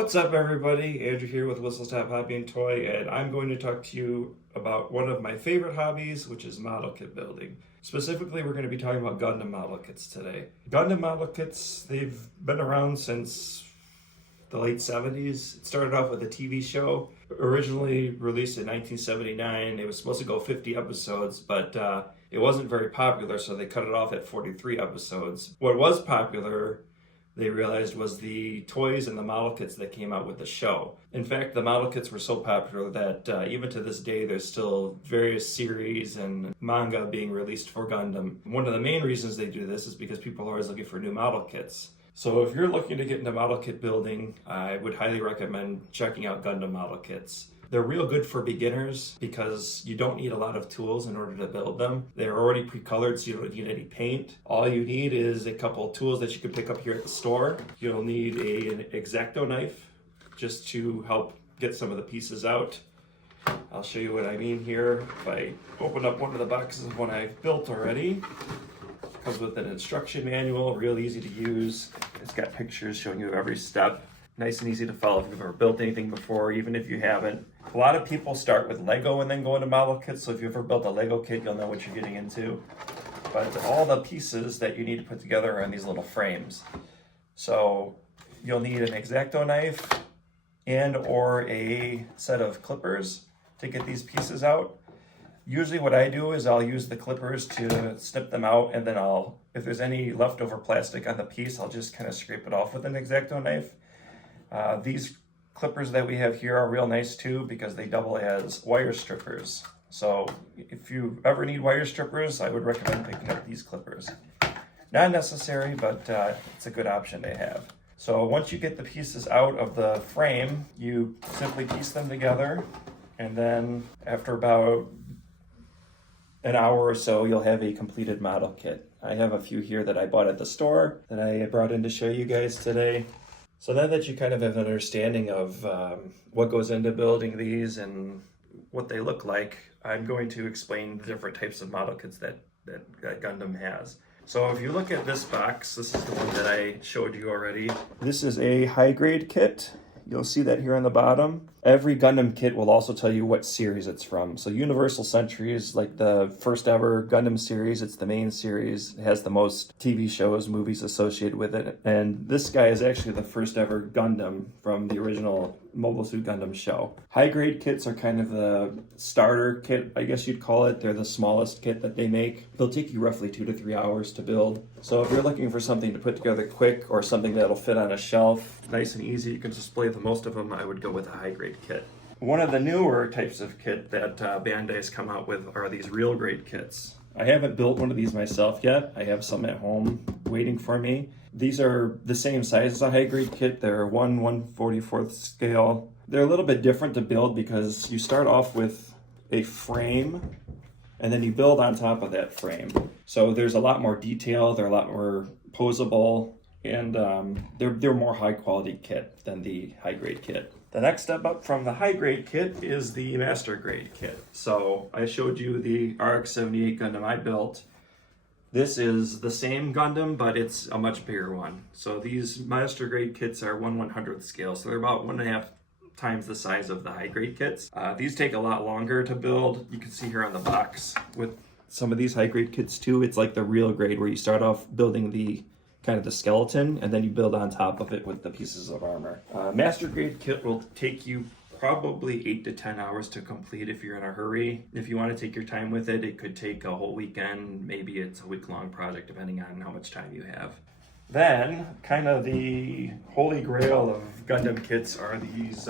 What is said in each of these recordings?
What's up, everybody? Andrew here with whistlestophobbytoy, and I'm going to talk to you about one of my favorite hobbies, which is model kit building. Specifically, we're going to be talking about Gundam model kits today. Gundam model kits, they've been around since the late 70s. It started off with a TV show, originally released in 1979. It was supposed to go 50 episodes, but it wasn't very popular, so they cut it off at 43 episodes. What was popular, they realized, was the toys and the model kits that came out with the show. In fact, the model kits were so popular that even to this day, there's still various series and manga being released for Gundam. One of the main reasons they do this is because people are always looking for new model kits. So if you're looking to get into model kit building, I would highly recommend checking out Gundam model kits. They're real good for beginners because you don't need a lot of tools in order to build them. They're already pre-colored, so you don't need any paint. All you need is a couple of tools that you can pick up here at the store. You'll need an X-Acto knife just to help get some of the pieces out. I'll show you what I mean here. If I open up one of the boxes of one I've built already, it comes with an instruction manual, real easy to use. It's got pictures showing you every step. Nice and easy to follow if you've ever built anything before, even if you haven't. A lot of people start with Lego and then go into model kits, so if you've ever built a Lego kit, you'll know what you're getting into. But all the pieces that you need to put together are in these little frames. So you'll need an X-Acto knife and or a set of clippers to get these pieces out. Usually what I do is I'll use the clippers to snip them out, and then if there's any leftover plastic on the piece, I'll just kind of scrape it off with an X-Acto knife. These clippers that we have here are real nice too because they double as wire strippers. So if you ever need wire strippers, I would recommend picking up these clippers. Not necessary, but it's a good option to have. So once you get the pieces out of the frame, you simply piece them together, and then after about an hour or so, you'll have a completed model kit. I have a few here that I bought at the store that I brought in to show you guys today. So now that you kind of have an understanding of what goes into building these and what they look like, I'm going to explain the different types of model kits that Gundam has. So if you look at this box, this is the one that I showed you already. This is a high-grade kit. You'll see that here on the bottom. Every Gundam kit will also tell you what series it's from. So Universal Century is like the first ever Gundam series. It's the main series. It has the most TV shows, movies associated with it. And this guy is actually the first ever Gundam from the original Mobile Suit Gundam show. High-grade kits are kind of the starter kit, I guess you'd call it. They're the smallest kit that they make. They'll take you roughly 2 to 3 hours to build. So if you're looking for something to put together quick or something that'll fit on a shelf, nice and easy, you can display the most of them, I would go with a high-grade kit. One of the newer types of kit that Bandai's come out with are these real grade kits. I haven't built one of these myself yet. I have some at home waiting for me. These are the same size as a high grade kit. They're 1/144th scale. They're a little bit different to build because you start off with a frame and then you build on top of that frame. So there's a lot more detail, they're a lot more posable, and they're more high quality kit than the high grade kit. The next step up from the high grade kit is the master grade kit. So I showed you the RX-78 Gundam I built. This is the same Gundam, but it's a much bigger one. So these master grade kits are 1/100th scale, so they're about 1.5 times the size of the high grade kits. These take a lot longer to build. You can see here on the box with some of these high grade kits too, it's like the real grade where you start off building the kind of the skeleton, and then you build on top of it with the pieces of armor. Master grade kit will take you probably 8 to 10 hours to complete if you're in a hurry. If you want to take your time with it, it could take a whole weekend. Maybe it's a week-long project depending on how much time you have. Then, kind of the holy grail of Gundam kits are these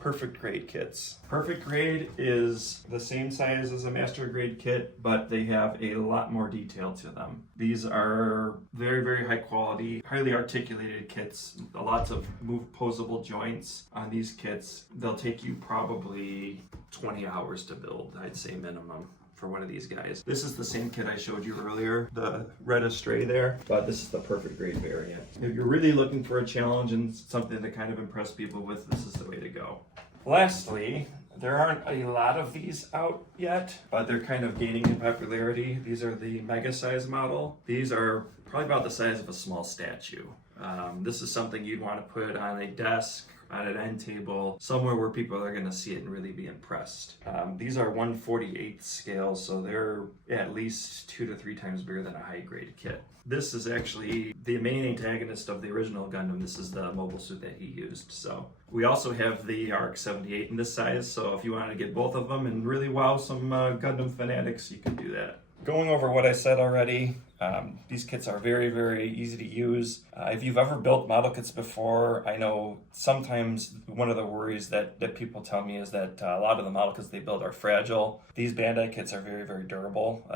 perfect grade kits. Perfect grade is the same size as a master grade kit, but they have a lot more detail to them. These are very, very high quality, highly articulated kits. Lots of posable joints on these kits. They'll take you probably 20 hours to build, I'd say minimum, for one of these guys. This is the same kit I showed you earlier, the red Astray there, but this is the perfect grade variant. If you're really looking for a challenge and something to kind of impress people with, this is the way to go. Lastly, there aren't a lot of these out yet, but they're kind of gaining in popularity. These are the mega size model. These are probably about the size of a small statue. This is something you'd want to put on a desk on an end table, somewhere where people are going to see it and really be impressed. These are 1/48 scale, so they're at least 2 to 3 times bigger than a high grade kit. This is actually the main antagonist of the original Gundam. This is the mobile suit that he used. So we also have the RX-78 in this size, so if you want to get both of them and really wow some Gundam fanatics, you can do that. Going over what I said already, these kits are very, very easy to use. If you've ever built model kits before, I know sometimes one of the worries that people tell me is that a lot of the model kits they build are fragile. These Bandai kits are very, very durable.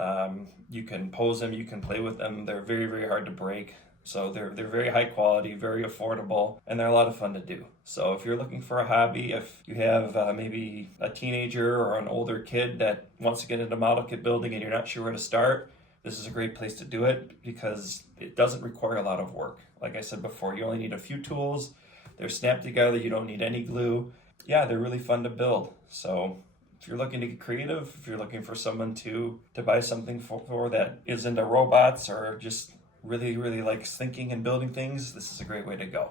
You can pose them, you can play with them. They're very, very hard to break. So they're very high quality, very affordable, and they're a lot of fun to do. So if you're looking for a hobby, if you have maybe a teenager or an older kid that wants to get into model kit building and you're not sure where to start, this is a great place to do it because it doesn't require a lot of work. Like I said before, you only need a few tools. They're snapped together. You don't need any glue. Yeah, they're really fun to build. So if you're looking to get creative, if you're looking for someone to buy something for that is into robots or just really, really likes thinking and building things, this is a great way to go.